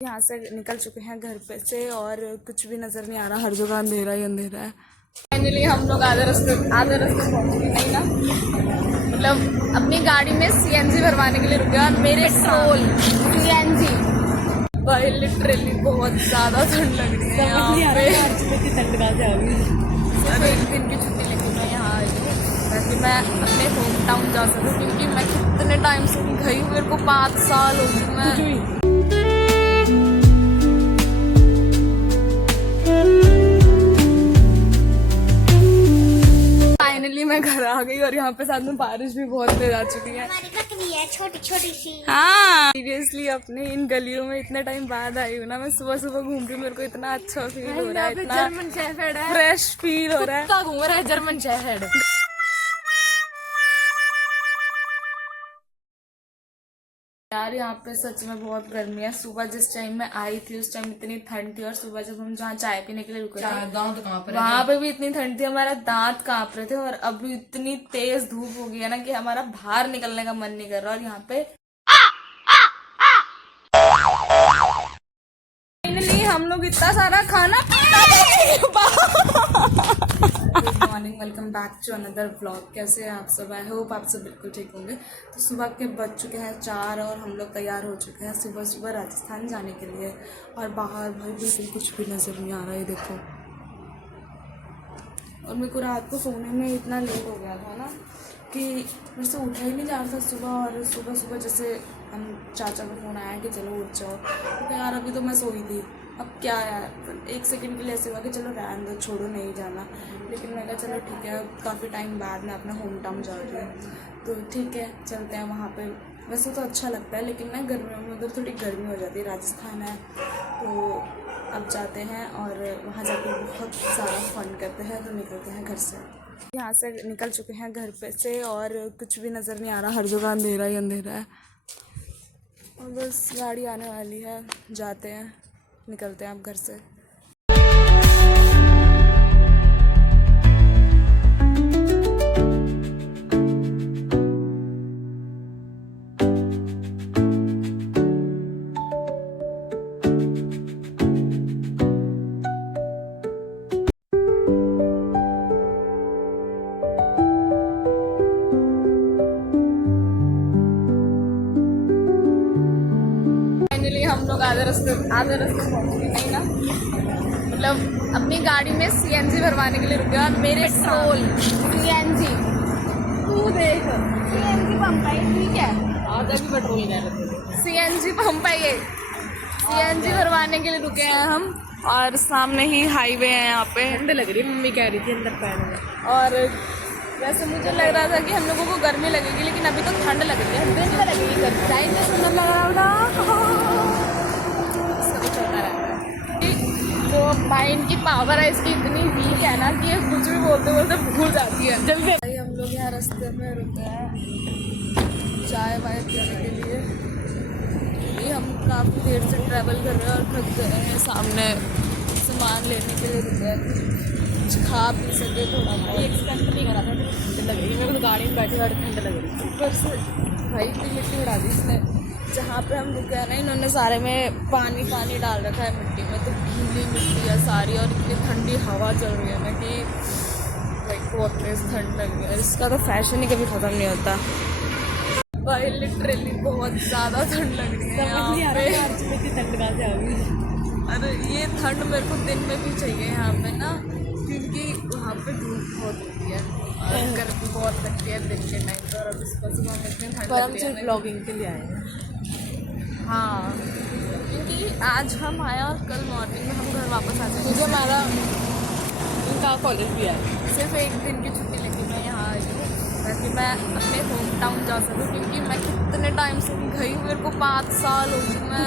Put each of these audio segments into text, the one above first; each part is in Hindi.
यहाँ से निकल चुके हैं घर पे से और कुछ भी नज़र नहीं आ रहा, हर जगह अंधेरा ही अंधेरा है। फाइनली हम लोग आधे रास्ते पहुँच गए। नहीं ना, मतलब अपनी गाड़ी में सीएनजी भरवाने के लिए रुके और मेरे पेट्रोल सीएनजी भाई लिटरली बहुत ज़्यादा ठंड लग रही है यहाँ पे। ठंड कहाँ से आ गई? सिर्फ एक दिन की छुट्टी लेके मैं यहाँ आई हूँ ताकि मैं अपने होम टाउन जा सकूँ, क्योंकि मैं कितने टाइम से गई हूँ, मेरे को 5 साल हो गए। मैं फाइनली मैं घर आ गई और यहाँ पे साथ में बारिश भी बहुत तेज आ चुकी है। हमारी बकरी है छोटी छोटी सी। हाँ सीरियसली अपने इन गलियों में इतने टाइम बाद आई हूँ ना, मैं सुबह सुबह घूम रही हूँ, मेरे को इतना अच्छा फील हो रहा है, इतना जर्मन शेफर्ड है, फ्रेश फील हो रहा है, घूम रहा है जर्मन शेफर्ड। यार यहाँ पे सच में बहुत गर्मी है। सुबह जिस टाइम मैं आई थी उस टाइम इतनी ठंड थी, और सुबह जब हम जहाँ चाय पीने के लिए रुके थे वहां पे भी इतनी ठंड थी, हमारा दांत कांप रहे थे। और अब इतनी तेज धूप हो गई है ना कि हमारा बाहर निकलने का मन नहीं कर रहा। और यहाँ पे फाइनली हम लोग इतना सारा खाना good morning, welcome back to another vlog. कैसे हैं आप सब? आई होप आप सब बिल्कुल ठीक होंगे। तो सुबह के बज चुके हैं 4 और हम लोग तैयार हो चुके हैं सुबह सुबह राजस्थान जाने के लिए। और बाहर भाई बिल्कुल कुछ भी नज़र नहीं आ रहा है, देखो। और मेरे को रात को सोने में इतना लेट हो गया था ना कि मेरे से उठा ही नहीं जा रहा था सुबह। और सुबह सुबह जैसे हम चाचा का फ़ोन आया कि चलो उठ जाओ, तो यार अभी तो मैं सोई थी, अब क्या यार। 1 सेकंड के लिए ऐसे हुआ कि चलो रहने दो, छोड़ो नहीं जाना। लेकिन मैं कहा चलो ठीक है, काफ़ी टाइम बाद मैं अपना होम टाउन जा रही हूँ, तो ठीक है चलते हैं वहाँ पे। वैसे तो अच्छा लगता है, लेकिन ना गर्मियों में उधर थोड़ी गर्मी हो जाती है, राजस्थान है तो। अब जाते हैं और वहाँ जाकर बहुत सारा फन करते हैं। तो निकलते हैं घर से। यहाँ से निकल चुके हैं घर पे से और कुछ भी नज़र नहीं आ रहा, हर जगह अंधेरा ही अंधेरा है। और बस गाड़ी आने वाली है, जाते हैं, निकलते हैं अब घर से। हम लोग आधे रास्ते पहुँच गए। नहीं ना, मतलब अपनी गाड़ी में सीएनजी भरवाने के लिए रुके और मेरे पेट्रोल सीएनजी तू देख सीएनजी पंप है, ठीक है आधा भी पेट्रोल नहीं, सीएनजी पंप है ये। सीएनजी भरवाने के लिए रुके हैं हम और सामने ही हाईवे है। यहाँ पे ठंड लग रही है, मम्मी कह रही थी अंदर पैर में। और वैसे मुझे लग रहा था कि हम लोगों को गर्मी लगेगी, लेकिन अभी तो ठंड लग रही है, दिन में लगेगी गर्मी। टाइम में सुंदर लग रहा होगा, जो माइंड की पावर है इसकी इतनी वीक है ना कि ये कुछ भी बोलते बोलते भूल जाती है जल्दी। भाई हम लोग यहाँ रास्ते में रुके हैं चाय वाय पीने के लिए, क्योंकि हम काफ़ी देर से ट्रैवल कर रहे हैं और थक गए हैं। सामने सामान लेने के लिए रुके हैं, कुछ खा पी सके थोड़ा बहुत। एक्सपेक्ट नहीं करा था ठंड लग रही, मेरे को गाड़ी में बैठे बैठे ठंड लग रही। ऊपर से भाई इतनी मिट्टी उड़ा दी इसने। जहाँ पे हम रुके हैं ना, इन्होंने सारे में पानी डाल रखा है मिट्टी में, तो गीली मिट्टी है सारी। और इतनी ठंडी हवा चल रही है ना कि लाइक बहुत तेज ठंड लग रही है। इसका तो फैशन ही कभी ख़त्म नहीं होता भाई, लिटरली बहुत ज़्यादा ठंड लग रही है यहाँ पे। ठंड कहाँ से आ गई? अरे ये ठंड मेरे को दिन में भी चाहिए यहाँ पे ना, क्योंकि वहाँ पे धूप बहुत होती है और गर्मी बहुत लगती है दिन के टाइम पर। और सुबह सुबह में इतनी ठंड लगती है। ब्लॉगिंग के लिए आए हैं। हाँ, क्योंकि आज हम आए और कल मॉर्निंग में हम घर वापस आ जाएंगे, क्योंकि हमारा उनका कॉलेज भी है। सिर्फ एक दिन की छुट्टी लेके मैं यहाँ आई हूँ ताकि मैं अपने होम टाउन जा सकूँ, क्योंकि मैं कितने टाइम से गई हूँ, मेरे को 5 साल हो गए। मैं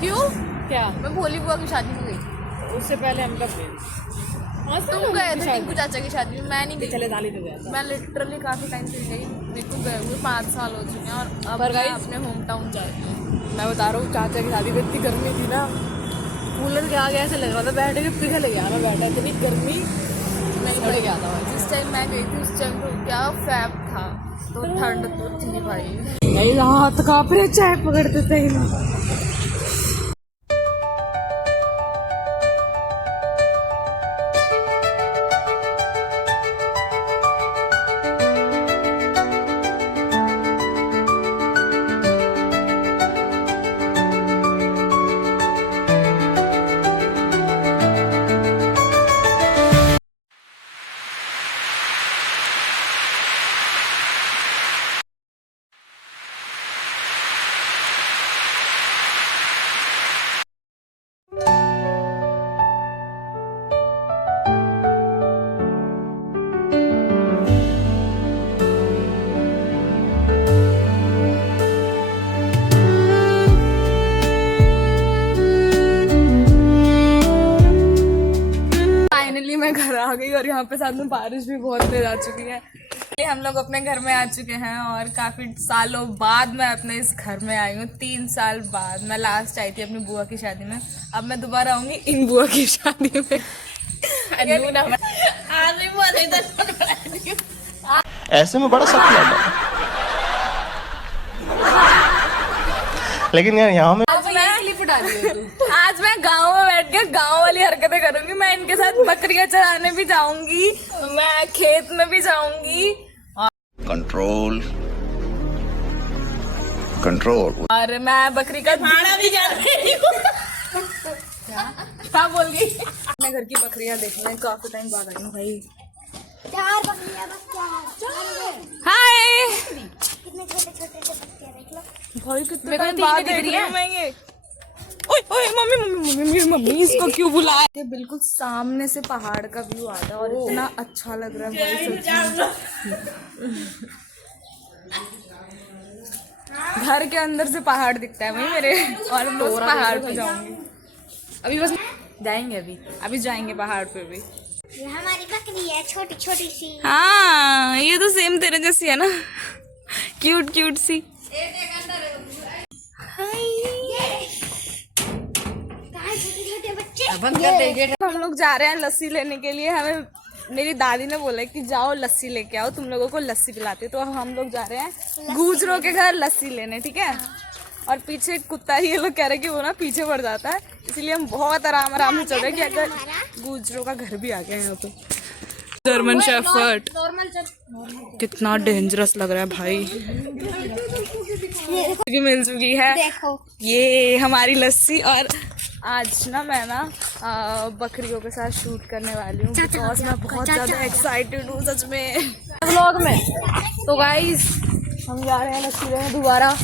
क्यों क्या मैं भोली बुआ की शादी में गई, उससे पहले हम कब गए? तुम गए थे टिंकू चाचा की शादी में, मैं नहीं गई। चले दाली तो गया। मैं लिटरली काफ़ी टाइम से गई, मेरे को गए हुए 5 साल हो चुके हैं। और अब मैं अपने होम टाउन जा रही हूँ। मैं बता रहा हूँ चाचा की शादी में इतनी गर्मी थी ना, कूलर के आगे ऐसे लग रहा था बैठ के पिघल गया मैं बैठा, इतनी गर्मी नहीं पड़ गया था। जिस टाइम मैं गई थी उस टाइम तो क्या फैब था, तो ठंड तो थी भाई, हाथ काँप रहे चाय पकड़ते थे। और यहाँ पे साथ में बारिश भी बहुत तेज आ चुकी है। हम लोग अपने घर में आ चुके हैं और काफी सालों बाद मैं अपने इस घर में आई हूँ। 3 साल बाद मैं लास्ट आई थी अपनी बुआ की शादी में। अब मैं दोबारा आऊंगी इन बुआ की शादी में। ऐसे में बड़ा सख्त लगता है, लेकिन यार यहाँ में आज मैं गाँव में बैठ के गाँव वाली हरकतें करूंगी। मैं इनके साथ बकरियां चराने भी जाऊंगी, मैं खेत में भी जाऊंगी कंट्रोल कंट्रोल और मैं बकरी का भाड़ा भी जा रही हूँ। क्या बोल गई? अपने घर की बकरियां देखना काफी टाइम बाद आई हूँ भाई। 4 बकरियां बस क्या हाय कितने छोटे छोटे से बच्चे देख लो। भाई कितने टाइम बाद देख रही हूँ मैं ये। ओए ओए मम्मी मम्मी मम्मी मेरी मम्मी इसको क्यों बुलाया? ये बिल्कुल सामने से पहाड़ का व्यू आता है और इतना अच्छा लग रहा है भाई सच में। घर के अंदर से पहाड़ दिखता है भाई मेरे और हम लोग पहाड़ पे जाऊंगी अभी, बस जाएंगे अभी जाएंगे पहाड़ पे भी। ये हमारी बकरी है छोटी छोटी सी। हाँ ये तो सेम तेरे जैसी है ना, क्यूट क्यूट सी। छोटे बच्चे हम लोग जा रहे हैं लस्सी लेने के लिए। हमें मेरी दादी ने बोला कि जाओ लस्सी लेके आओ, तुम लोगों को लस्सी पिलाते। तो हम लोग जा रहे हैं गुजरों के घर लस्सी लेने, ठीक है। और पीछे कुत्ता ही ये लोग कह रहे हैं कि वो ना पीछे पड़ जाता है, इसलिए हम बहुत आराम से चल रहे हैं कि अगर गुजरों का घर भी आ गया है यहाँ पे। जर्मन शेफर्ड कितना डेंजरस लग रहा है भाई। भी मिल चुकी है देखो ये हमारी लस्सी। और आज ना मैं ना बकरियों के साथ शूट करने वाली हूँ बिकॉज मैं बहुत ज़्यादा एक्साइटेड हूँ सच में व्लॉग में। तो गाइस हम जा रहे हैं लस्सी लेने दोबारा।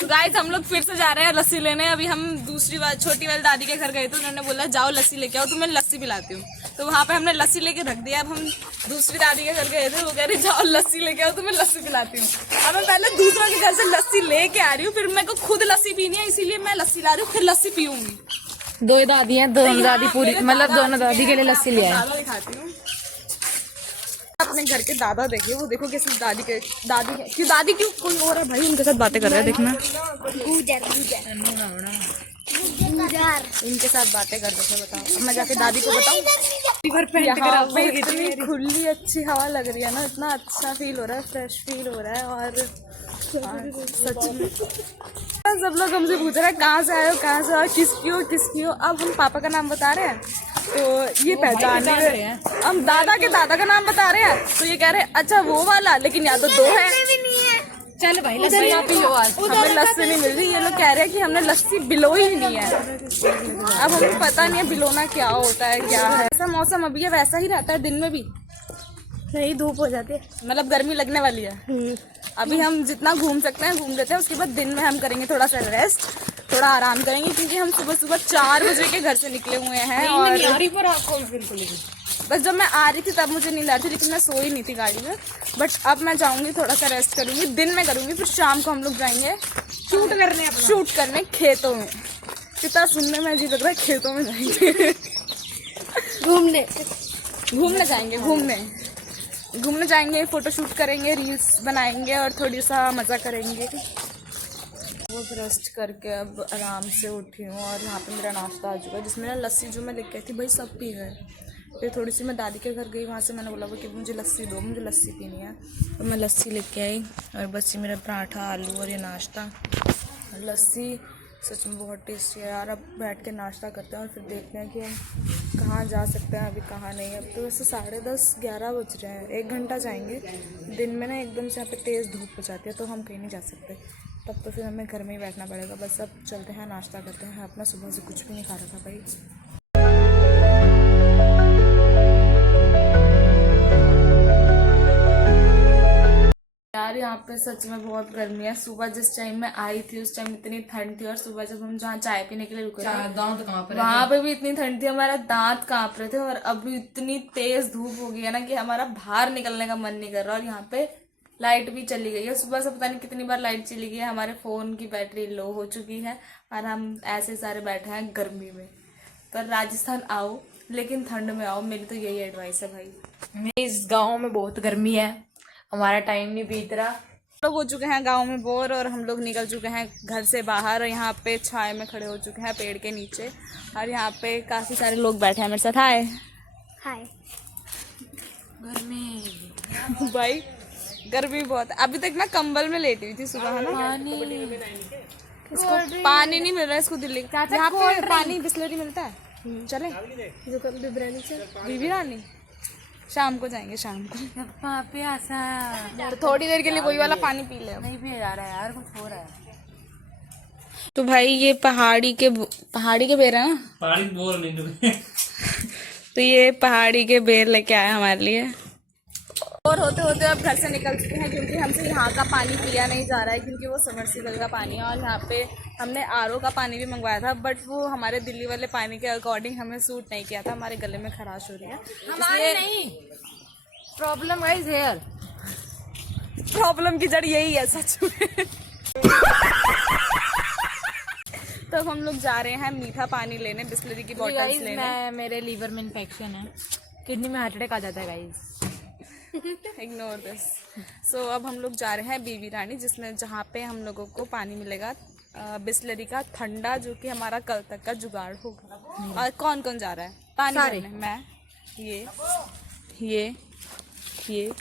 तो गाइस हम लोग फिर से जा रहे हैं लस्सी लेने। अभी हम दूसरी बार छोटी वाली दादी के घर गए तो उन्होंने बोला जाओ लस्सी लेके आओ, तो मैं लस्सी पिलाती हूँ। तो वहाँ पे हमने लस्सी लेके रख दिया। अब हम दूसरी दादी के घर गए थे, वो कह रही जाओ लस्सी लेके आओ, तो मैं लस्सी पिलाती हूँ। अब मैं पहले दूसरों के घर से लस्सी लेके आ रही हूँ, फिर मेरे को खुद लस्सी पीनी है, इसीलिए मैं लस्सी ला रही हूँ, फिर लस्सी पीऊंगी। 2 दादी हैं, दोनों दादी पूरी मतलब दोनों दादी के लिए लस्सी ले आए। दिखाती हूँ अपने घर के दादा, देखिए वो देखो कैसे दादी क्यों कोई और है भाई उनके साथ बातें कर रहा है। देखना इनके साथ बातें कर रहे थे। बताओ अब मैं जाके दादी को बताऊँ। यहाँ पे इतनी खुली अच्छी हवा लग रही है ना, इतना अच्छा फील हो रहा है, फ्रेश फील हो रहा है। और सच में सब लोग हमसे पूछ रहे हैं कहाँ से आए हो, कहाँ से आए, किसकी हो। अब हम पापा का नाम बता रहे हैं तो ये पहचान नहीं रहे हैं। हम दादा का नाम बता रहे हैं तो ये कह रहे हैं अच्छा वो वाला, लेकिन यहाँ तो 2 है। चल भाई लस्सी आप पियो आज। हमें लस्सी नहीं मिल रही। ये लोग कह रहे हैं कि हमने लस्सी बिलोई ही नहीं है। अब हमें पता नहीं है बिलोना क्या होता है, क्या है। ऐसा मौसम अभी है वैसा ही रहता है, दिन में भी नहीं धूप हो जाती है, मतलब गर्मी लगने वाली है। अभी हम जितना घूम सकते हैं घूम लेते हैं, उसके बाद दिन में हम करेंगे थोड़ा सा रेस्ट, थोड़ा आराम करेंगे, क्योंकि हम सुबह 4 बजे के घर से निकले हुए हैं। और बस जब मैं आ रही थी तब मुझे नींद आ रही थी, लेकिन मैं सोई नहीं थी गाड़ी में। बट अब मैं जाऊंगी थोड़ा सा रेस्ट करूंगी, दिन में करूंगी, फिर शाम को हम लोग जाएंगे शूट करने खेतों में। कितना सुनने में अजीब लग रहा है, खेतों में जाएंगे घूमने जाएंगे, घूमने जाएंगे, फोटो शूट करेंगे, रील्स बनाएंगे और थोड़ी सा मज़ा करेंगे। वो रेस्ट करके अब आराम से उठी हूँ और यहाँ पे मेरा नाश्ता आ चुका है, जिसमें ना लस्सी जो मैं लेके आई थी भाई सब पी गए। फिर थोड़ी सी मैं दादी के घर गई, वहाँ से मैंने बोला कि मुझे लस्सी दो, मुझे लस्सी पीनी है। तो मैं लस्सी लेके आई और बस ये मेरा पराठा आलू और ये नाश्ता। लस्सी सच में बहुत टेस्टी है यार। अब बैठ के नाश्ता करते हैं और फिर देखते हैं कि हम कहाँ जा सकते हैं, अभी कहाँ नहीं है। अब तो वैसे 10:30-11 बज रहे हैं, 1 घंटा जाएंगे। दिन में ना एकदम से यहाँ पे तेज़ धूप हो जाती है तो हम कहीं नहीं जा सकते, तब तो फिर हमें घर में ही बैठना पड़ेगा। बस अब चलते हैं, नाश्ता करते हैं। अपना सुबह से कुछ भी नहीं खा रहा था भाई। यार यहाँ पे सच में बहुत गर्मी है। सुबह जिस टाइम में आई थी उस टाइम इतनी ठंड थी, और सुबह जब हम जहाँ चाय पीने के लिए रुके थे वहाँ पे भी इतनी ठंड थी, हमारा दांत कांप रहे थे। और अभी इतनी तेज धूप हो गई है ना कि हमारा बाहर निकलने का मन नहीं कर रहा। और यहाँ पे लाइट भी चली गई है। सुबह से पता नहीं कितनी बार लाइट चली गई है। हमारे फ़ोन की बैटरी लो हो चुकी है और हम ऐसे सारे बैठे हैं गर्मी में। पर राजस्थान आओ लेकिन ठंड में आओ, मेरी तो यही एडवाइस है भाई। इस गांव में बहुत गर्मी है, हमारा टाइम नहीं बीत रहा। लोग हो चुके हैं गांव में बोर और हम लोग निकल चुके हैं घर से बाहर। यहाँ पे छाए में खड़े हो चुके हैं पेड़ के नीचे और यहाँ पे काफ़ी सारे लोग बैठे हैं मेरे साथ। हाय हाय। गर्मी भाई, गर्मी बहुत है। अभी तक ना कंबल में लेटी हुई थी सुबह, है ना। इसको पानी नहीं मिल रहा है इसको दिल्ली का। यहाँ पे पानी बिस्लरी मिलता है। चले बीबी रानी, शाम को जाएंगे शाम को। तो थोड़ी देर के लिए वही वाला पानी पी ले। नहीं भी जा रहा है यार, कुछ हो रहा है। तो भाई ये पहाड़ी के बेर है ना, पहाड़ी बोर नहीं तो ये पहाड़ी के बेर लेके आए हमारे लिए। और होते होते अब घर से निकल चुके हैं क्योंकि हमसे यहाँ का पानी पिया नहीं जा रहा है क्योंकि वो समरसीबल का पानी है। और यहाँ पे हमने आरओ का पानी भी मंगवाया था बट वो हमारे दिल्ली वाले पानी के अकॉर्डिंग हमें सूट नहीं किया था। हमारे गले में खराश हो रही है। हमारे नहीं, प्रॉब्लम गाइस हेयर। प्रॉब्लम की जड़ यही है सच में। तो हम लोग जा रहे हैं मीठा पानी लेने, बिस्लरी की बॉटल्स लेने। मेरे लीवर में इन्फेक्शन है, किडनी में हार्ट अटैक आ जाता है गाइस। Ignore this. सो अब हम लोग जा रहे हैं बीबी रानी जिसमें जहाँ पे हम लोगों को पानी मिलेगा बिस्लरी का ठंडा, जो कि हमारा कल तक का जुगाड़ होगा। और कौन कौन जा रहा है पानी भरने? मैं, ये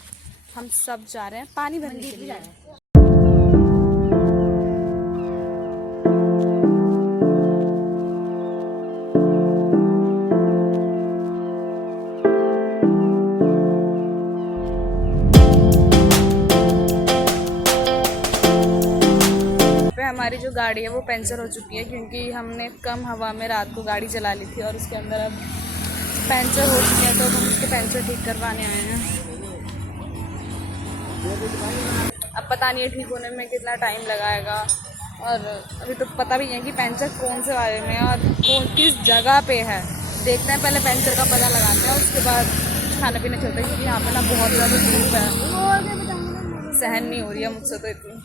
हम सब जा रहे हैं पानी भरने के लिए। हमारी जो गाड़ी है वो पंचर हो चुकी है क्योंकि हमने कम हवा में रात को गाड़ी चला ली थी और उसके अंदर अब पंचर हो चुकी है। तो हम उसके पंचर ठीक करवाने आए हैं। अब पता नहीं है ठीक होने में कितना टाइम लगाएगा और अभी तो पता भी नहीं है कि पंचर कौन से वाले में है और किस जगह पे है। देखते हैं पहले पंचर का पता लगाते हैं, उसके बाद खाना पीना चलता है क्योंकि यहाँ पे ना बहुत ज़्यादा धूप है, सहन नहीं हो रही है मुझसे तो इतनी।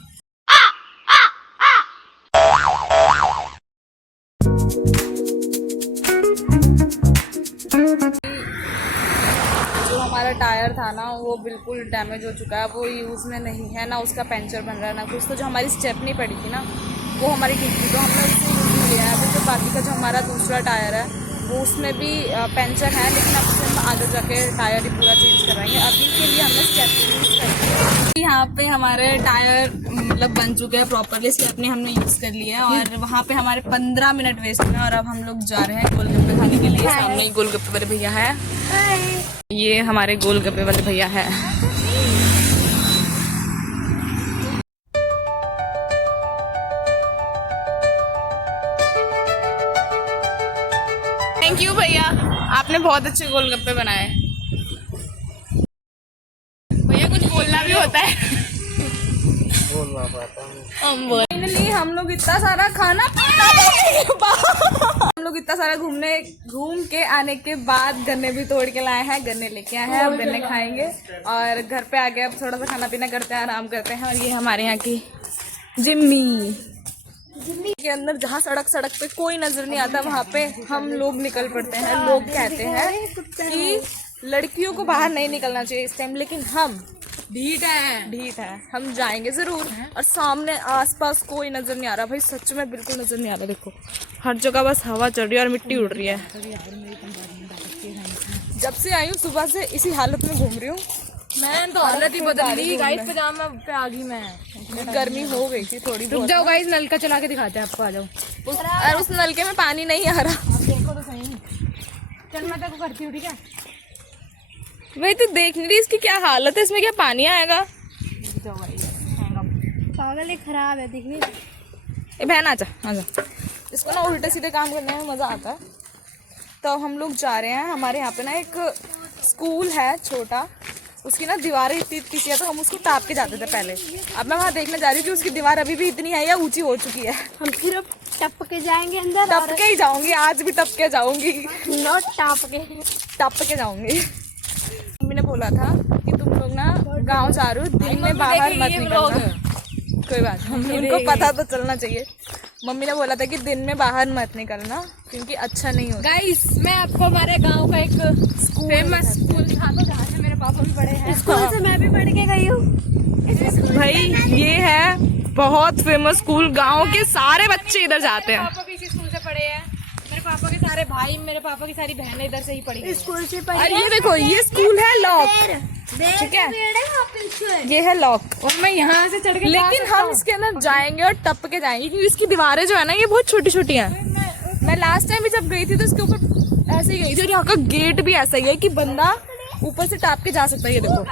जो हमारा टायर था ना वो बिल्कुल डैमेज हो चुका है, वो यूज़ में नहीं है, ना उसका पंचर बन रहा है ना कुछ। तो जो हमारी स्टेपनी पड़ी थी ना वो हमारी ठीक थी तो हमने उससे यूज़ में लिया है। अभी तो बाकी का जो हमारा दूसरा टायर है वो उसमें भी पंचर है लेकिन अब उसे हम आगे जाके टायर ही पूरा चेंज करवाएंगे। अभी के लिए हमने स्टेपनी यूज़ कर लिया। यहाँ पे हमारे टायर मतलब बन चुके हैं प्रॉपरली, स्टेपनी हमने यूज़ कर लिया है और वहाँ पे हमारे 15 मिनट वेस्ट हुए और अब हम लोग जा रहे हैं गोलगप्पे खाने के लिए। सामने ही गोलगप्पे वाले भैया है, ये हमारे गोलगप्पे वाले भैया है। थैंक यू भैया, आपने बहुत अच्छे गोलगप्पे बनाए। भैया कुछ बोलना भी होता है। फाइनली हम लोग इतना सारा खाना हम लोग इतना सारा घूम के आने के बाद गन्ने भी तोड़ के लाए हैं, गन्ने लेके आए हैं। अब गन्ने खाएंगे और घर पे आ गए। अब थोड़ा सा खाना पीना करते हैं, आराम करते हैं। और ये हमारे यहाँ की जिम्मी के अंदर जहाँ सड़क पे कोई नजर नहीं आता वहाँ पे हम लोग निकल पड़ते हैं। लोग कहते हैं कि लड़कियों को बाहर नहीं निकलना चाहिए इस टाइम, लेकिन हम ढीठ है, हम जाएंगे जरूर। और सामने आसपास कोई नजर नहीं आ रहा भाई, सच में बिल्कुल नजर नहीं आ रहा। देखो हर जगह बस हवा चल रही है और मिट्टी उड़ रही है। जब से आई हूँ सुबह से इसी हालत में घूम रही हूँ। मैं तो हालत ही बदल ली गाइस, पजामा पे आ गई मैं। गर्मी हो गई थी थोड़ी। रुक जाओ गाइस, नलका चला के दिखाते हैं आपको, आ जाओ। और उस नलके में पानी नहीं आ रहा। देखो तो सही। चल मैं तेरे को करती हूँ, ठीक है? भाई तू देख नहीं रही इसकी क्या हालत है, इसमें क्या पानी आएगा? पागल, ये खराब है देखने। ए बहन आजा। इसको ना उल्टे सीधे काम करने में मजा आता है। तो हम लोग जा रहे हैं, हमारे यहाँ पे ना एक स्कूल है छोटा, उसकी ना दीवारें इतनी सी है तो हम उसको टाप के जाते थे पहले। अब मैं वहाँ देखने जा रही हूँ कि उसकी दीवार अभी भी इतनी है या ऊंची हो चुकी है। हम सिर्फ टप के जाएंगे अंदर, टप के ही जाऊंगी, आज भी टप के जाऊंगी। नॉट टाप के, टप के जाऊंगी। मम्मी ने बोला था कि तुम लोग लोग ना गांव जा रहे हो, दिन में बाहर मत निकलना। कोई बात नहीं, उनको पता तो चलना चाहिए। मम्मी ने बोला था कि दिन में बाहर मत निकलना क्योंकि अच्छा नहीं होता। गाइस मैं आपको हमारे गांव का एक फेमस स्कूल था तो जहाँ से मेरे पापा भी पढ़े हैं। स्कूल से मैं भी पढ़ के गई हूँ। भाई ये है बहुत फेमस स्कूल, गांव के सारे बच्चे इधर जाते हैं। पापा भी इसी स्कूल से पढ़े हैं। मेरे पापा के सारे भाई, मेरे पापा की सारी बहनें इधर से ही पढ़ी हैं। स्कूल से और ये देखो ये स्कूल है लॉक, ठीक है, ये है लॉक। और मैं यहाँ से चढ़ के लेकिन हम इसके अंदर जाएंगे और टप के जाएंगे क्योंकि इसकी दीवारें जो है ना ये बहुत छोटी छोटी हैं। मैं लास्ट टाइम भी जब गई थी तो इसके ऊपर ऐसे ही गई थी और यहाँ का गेट भी ऐसा ही है कि बंदा ऊपर से टाप के जा सकता है। ये देखो